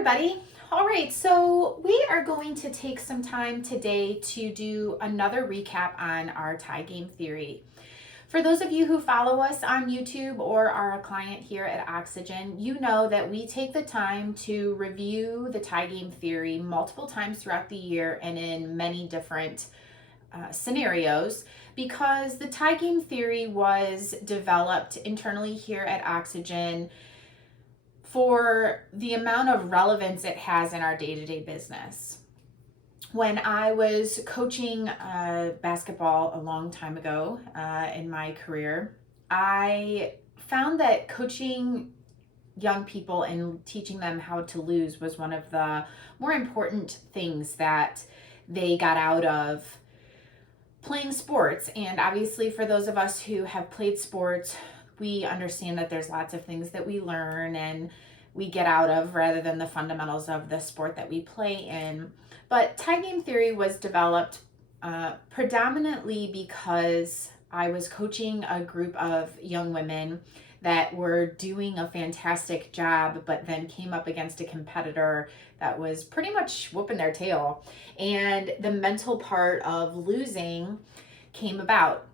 everybody. All right, so we are going to take some time today to do another recap on our tie game theory. For those of you who follow us on YouTube or are a client here at Oxygen, you know that we take the time to review the tie game theory multiple times throughout the year and in many different scenarios, because the tie game theory was developed internally here at Oxygen for the amount of relevance it has in our day-to-day business. When I was coaching basketball a long time ago in my career, I found that coaching young people and teaching them how to lose was one of the more important things that they got out of playing sports. And obviously, for those of us who have played sports, we understand that there's lots of things that we learn and we get out of rather than the fundamentals of the sport that we play in. But tie game theory was developed predominantly because I was coaching a group of young women that were doing a fantastic job, but then came up against a competitor that was pretty much whooping their tail. And the mental part of losing came about.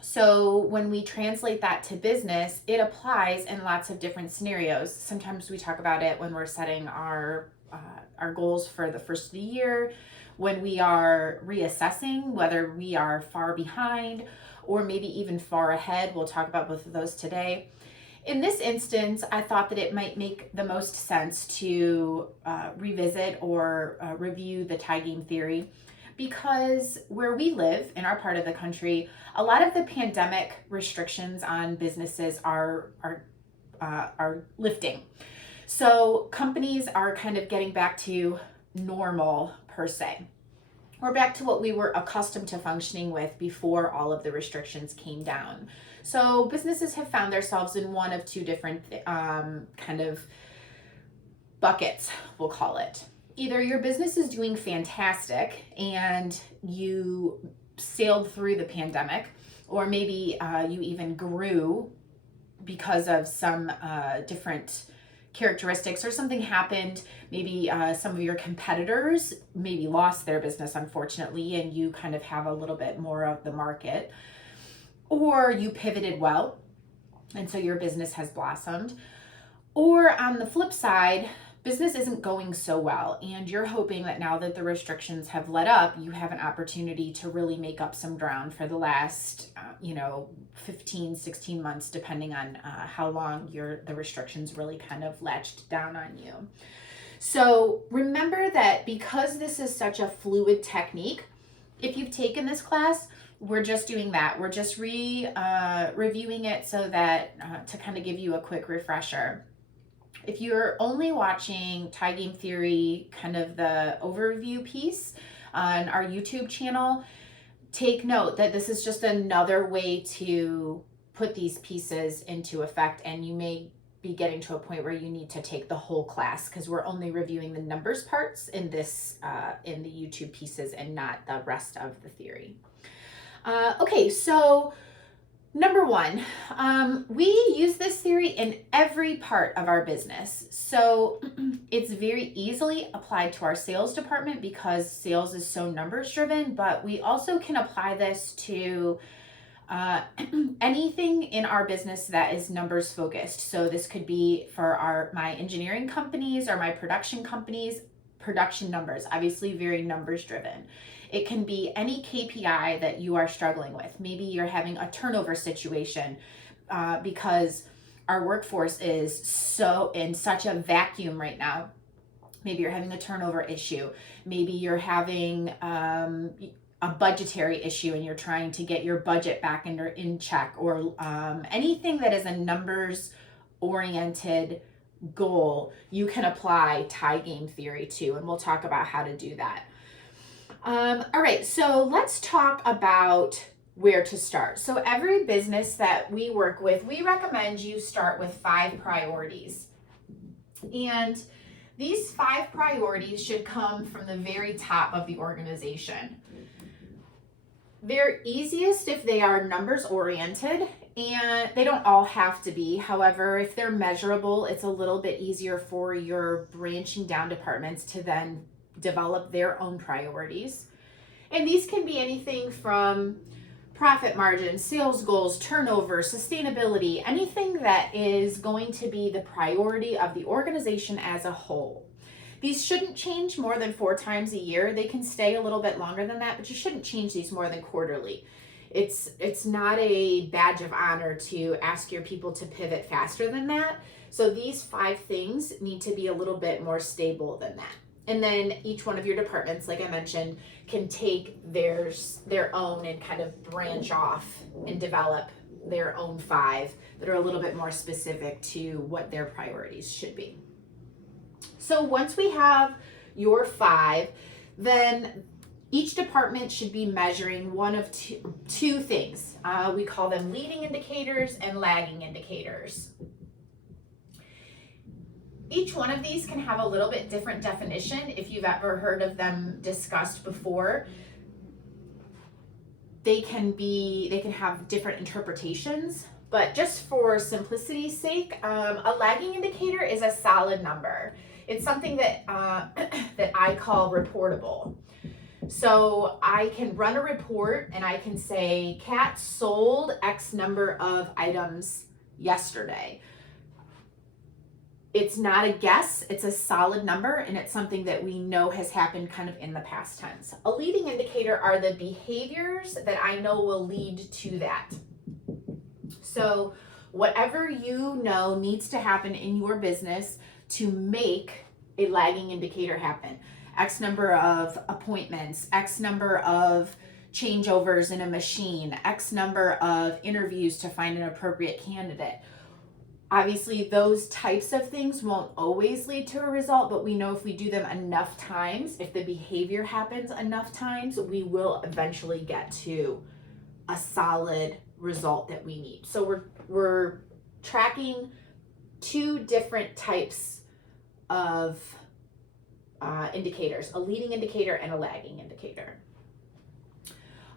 So when we translate that to business, it applies in lots of different scenarios. Sometimes we talk about it when we're setting our goals for the first of the year, when we are reassessing whether we are far behind or maybe even far ahead. We'll talk about both of those today. In this instance, I thought that it might make the most sense to revisit or review the tie game theory, because where we live in our part of the country, a lot of the pandemic restrictions on businesses are lifting. So companies are kind of getting back to normal per se. We're back to what we were accustomed to functioning with before all of the restrictions came down. So businesses have found themselves in one of two different kind of buckets, we'll call it. Either your business is doing fantastic and you sailed through the pandemic, or maybe you even grew because of some different characteristics, or something happened. Maybe some of your competitors maybe lost their business, unfortunately, and you kind of have a little bit more of the market, or you pivoted well, and so your business has blossomed. Or on the flip side, business isn't going so well, and you're hoping that now that the restrictions have let up, you have an opportunity to really make up some ground for the last 15, 16 months, depending on how long the restrictions really kind of latched down on you. So remember that because this is such a fluid technique, if you've taken this class, we're just doing that. We're just reviewing it so that to kind of give you a quick refresher. If you're only watching tie game theory, kind of the overview piece on our YouTube channel, take note that this is just another way to put these pieces into effect, and you may be getting to a point where you need to take the whole class, because we're only reviewing the numbers parts in this in the YouTube pieces and not the rest of the theory. Okay, so number one, we use this theory in every part of our business. So it's very easily applied to our sales department because sales is so numbers driven, but we also can apply this to anything in our business that is numbers focused. So this could be for my engineering companies or my production companies, production numbers, obviously very numbers driven. It can be any KPI that you are struggling with. Maybe you're having a turnover situation because our workforce is in such a vacuum right now. Maybe you're having a turnover issue. Maybe you're having a budgetary issue and you're trying to get your budget back in check, or anything that is a numbers oriented goal, you can apply tie game theory to, and we'll talk about how to do that. All right, so let's talk about where to start. So every business that we work with, we recommend you start with 5 priorities. And these 5 priorities should come from the very top of the organization. They're easiest if they are numbers oriented And they don't all have to be. However, if they're measurable, it's a little bit easier for your branching down departments to then develop their own priorities. And these can be anything from profit margin, sales goals, turnover, sustainability, anything that is going to be the priority of the organization as a whole. These shouldn't change more than 4 times a year. They can stay a little bit longer than that, but you shouldn't change these more than quarterly. It's not a badge of honor to ask your people to pivot faster than that. So these 5 things need to be a little bit more stable than that. And then each one of your departments, like I mentioned, can take their own and kind of branch off and develop their own 5 that are a little bit more specific to what their priorities should be. So once we have your 5, then each department should be measuring one of two things. We call them leading indicators and lagging indicators. Each one of these can have a little bit different definition if you've ever heard of them discussed before. They can have different interpretations, but just for simplicity's sake, a lagging indicator is a solid number. It's something that that I call reportable. So I can run a report and I can say, Kat sold X number of items yesterday. It's not a guess, it's a solid number, and it's something that we know has happened kind of in the past tense. A leading indicator are the behaviors that I know will lead to that. So whatever you know needs to happen in your business to make a lagging indicator happen. X number of appointments, X number of changeovers in a machine, X number of interviews to find an appropriate candidate. Obviously, those types of things won't always lead to a result, but we know if we do them enough times, if the behavior happens enough times, we will eventually get to a solid result that we need. So we're tracking 2 different types of indicators, a leading indicator and a lagging indicator.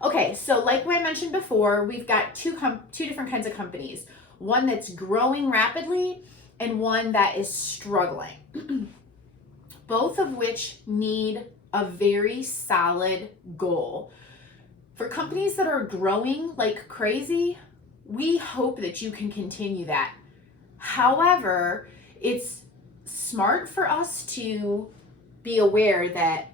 Okay, so like I mentioned before, we've got two different kinds of companies. One that's growing rapidly and one that is struggling. Both of which need a very solid goal. For companies that are growing like crazy, we hope that you can continue that. However, it's smart for us to be aware that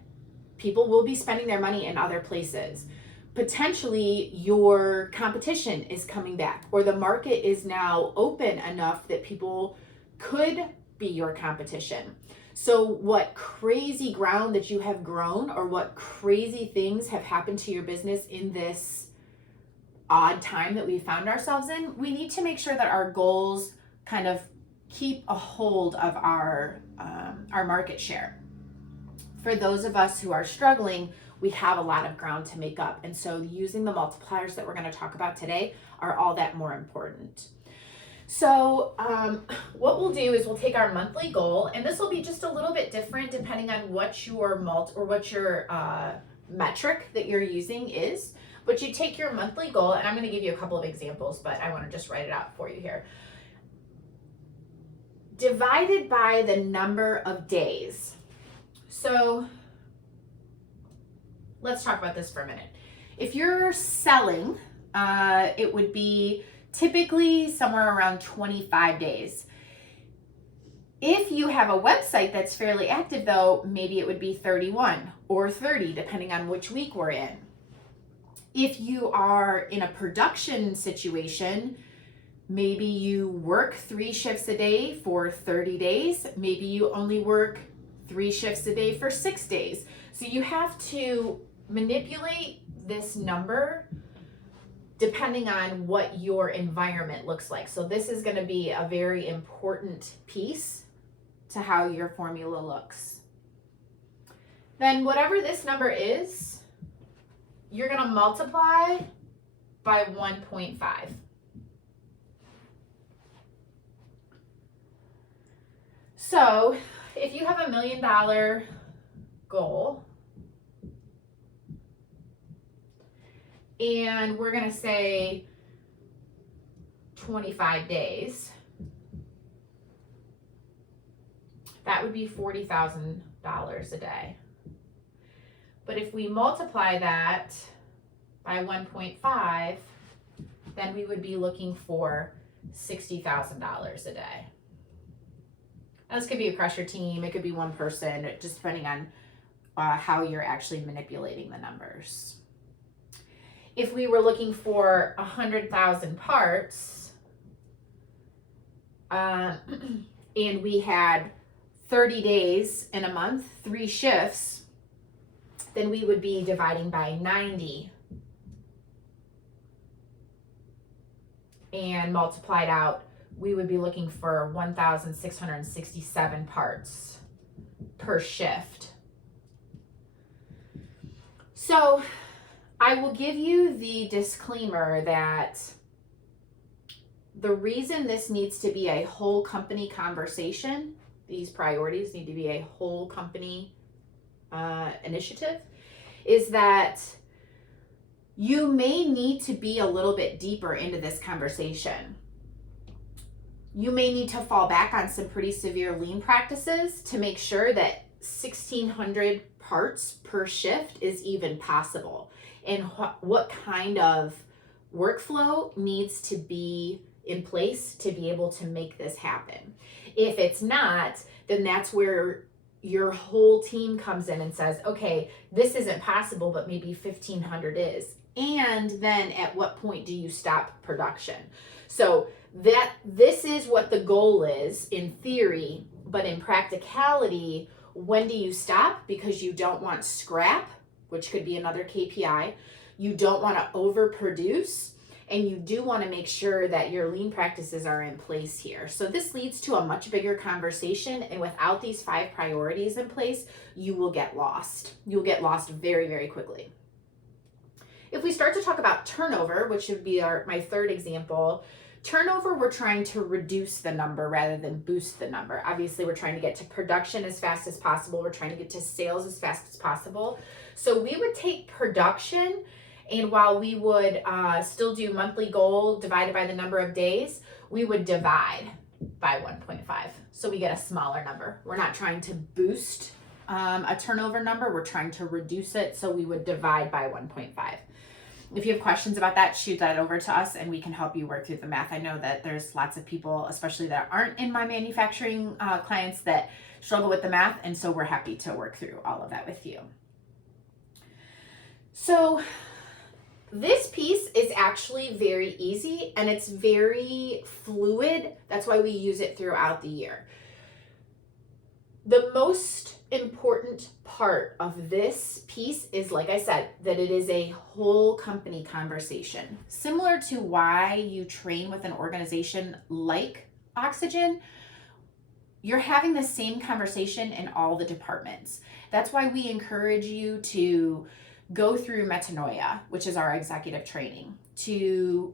people will be spending their money in other places. Potentially your competition is coming back, or the market is now open enough that people could be your competition. So what crazy ground that you have grown, or what crazy things have happened to your business in this odd time that we found ourselves in, we need to make sure that our goals kind of keep a hold of our market share. For those of us who are struggling, we have a lot of ground to make up. And so using the multipliers that we're going to talk about today are all that more important. So what we'll do is we'll take our monthly goal, and this will be just a little bit different depending on what your metric that you're using is. But you take your monthly goal, and I'm going to give you a couple of examples, but I want to just write it out for you here. Divided by the number of days. So let's talk about this for a minute. If you're selling, it would be typically somewhere around 25 days. If you have a website that's fairly active though, maybe it would be 31 or 30, depending on which week we're in. If you are in a production situation, maybe you work 3 shifts a day for 30 days. Maybe you only work 3 shifts a day for 6 days. So you have to manipulate this number depending on what your environment looks like. So this is going to be a very important piece to how your formula looks. Then whatever this number is, you're going to multiply by 1.5. So if you have $1 million goal, and we're going to say 25 days, that would be $40,000 a day. But if we multiply that by 1.5, then we would be looking for $60,000 a day. Now, this could be across your team, it could be one person, just depending on how you're actually manipulating the numbers. If we were looking for 100,000 parts, and we had 30 days in a month, 3 shifts, then we would be dividing by 90 and multiplied out, we would be looking for 1,667 parts per shift. So I will give you the disclaimer that the reason this needs to be a whole company conversation, these priorities need to be a whole company initiative, is that you may need to be a little bit deeper into this conversation. You may need to fall back on some pretty severe lean practices to make sure that 1,600 parts per shift is even possible, and what kind of workflow needs to be in place to be able to make this happen. If it's not, then that's where your whole team comes in and says, okay, this isn't possible, but maybe 1,500 is. And then at what point do you stop production? So this is what the goal is in theory, but in practicality, when do you stop? Because you don't want scrap, which could be another KPI. You don't want to overproduce, and you do want to make sure that your lean practices are in place here. So this leads to a much bigger conversation, and without these 5 priorities in place, you will get lost. You'll get lost very, very quickly. If we start to talk about turnover, which would be my third example, turnover, we're trying to reduce the number rather than boost the number. Obviously, we're trying to get to production as fast as possible. We're trying to get to sales as fast as possible. So we would take production, and while we would still do monthly goal divided by the number of days, we would divide by 1.5. So we get a smaller number. We're not trying to boost a turnover number. We're trying to reduce it. So we would divide by 1.5. If you have questions about that, shoot that over to us and we can help you work through the math. I know that there's lots of people, especially that aren't in my manufacturing clients, that struggle with the math. And so we're happy to work through all of that with you. So this piece is actually very easy and it's very fluid. That's why we use it throughout the year. The most important part of this piece is, like I said, that it is a whole company conversation. Similar to why you train with an organization like Oxygen, you're having the same conversation in all the departments. That's why we encourage you to go through Metanoia, which is our executive training, to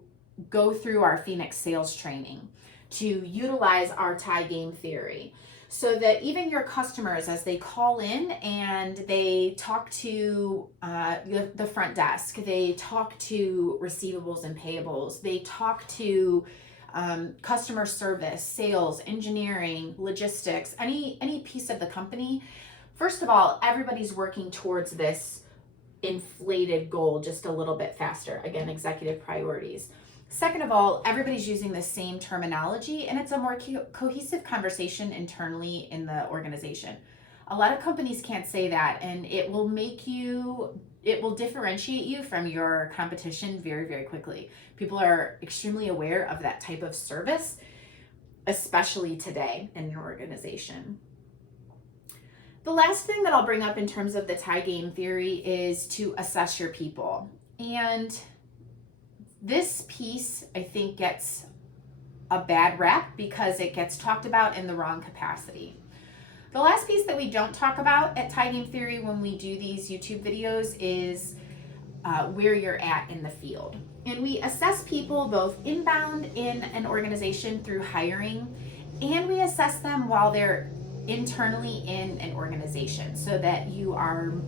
go through our Phoenix sales training, to utilize our tie game theory, so that even your customers, as they call in and they talk to the front desk, they talk to receivables and payables, they talk to customer service, sales, engineering, logistics, any piece of the company. First of all, everybody's working towards this inflated goal just a little bit faster. Again, executive priorities. Second of all, everybody's using the same terminology and it's a more cohesive conversation internally in the organization. A lot of companies can't say that, and it will differentiate you from your competition very, very quickly. People are extremely aware of that type of service, especially today in an organization. The last thing that I'll bring up in terms of the tie game theory is to assess your people. And this piece, I think, gets a bad rap because it gets talked about in the wrong capacity. The last piece that we don't talk about at tie game theory when we do these YouTube videos is where you're at in the field. And we assess people both inbound in an organization through hiring, and we assess them while they're internally in an organization, so that your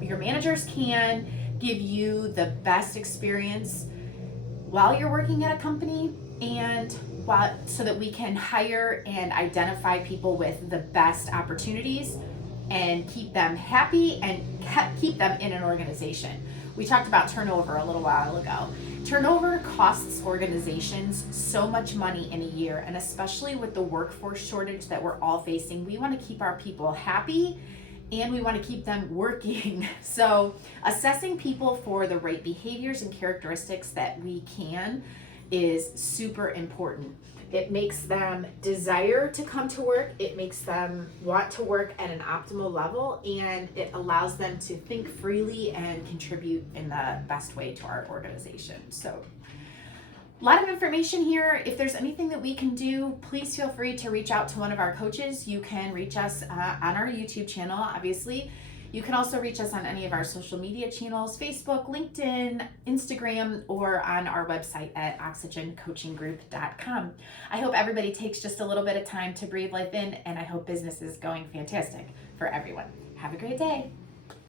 managers can give you the best experience while you're working at a company and so that we can hire and identify people with the best opportunities and keep them happy and keep them in an organization. We talked about turnover a little while ago. Turnover costs organizations so much money in a year, and especially with the workforce shortage that we're all facing, we want to keep our people happy and we want to keep them working. So assessing people for the right behaviors and characteristics that we can is super important. It makes them desire to come to work, it makes them want to work at an optimal level, and it allows them to think freely and contribute in the best way to our organization. So a lot of information here. If there's anything that we can do, please feel free to reach out to one of our coaches. You can reach us on our YouTube channel, obviously. You can also reach us on any of our social media channels, Facebook, LinkedIn, Instagram, or on our website at oxygencoachinggroup.com. I hope everybody takes just a little bit of time to breathe life in, and I hope business is going fantastic for everyone. Have a great day.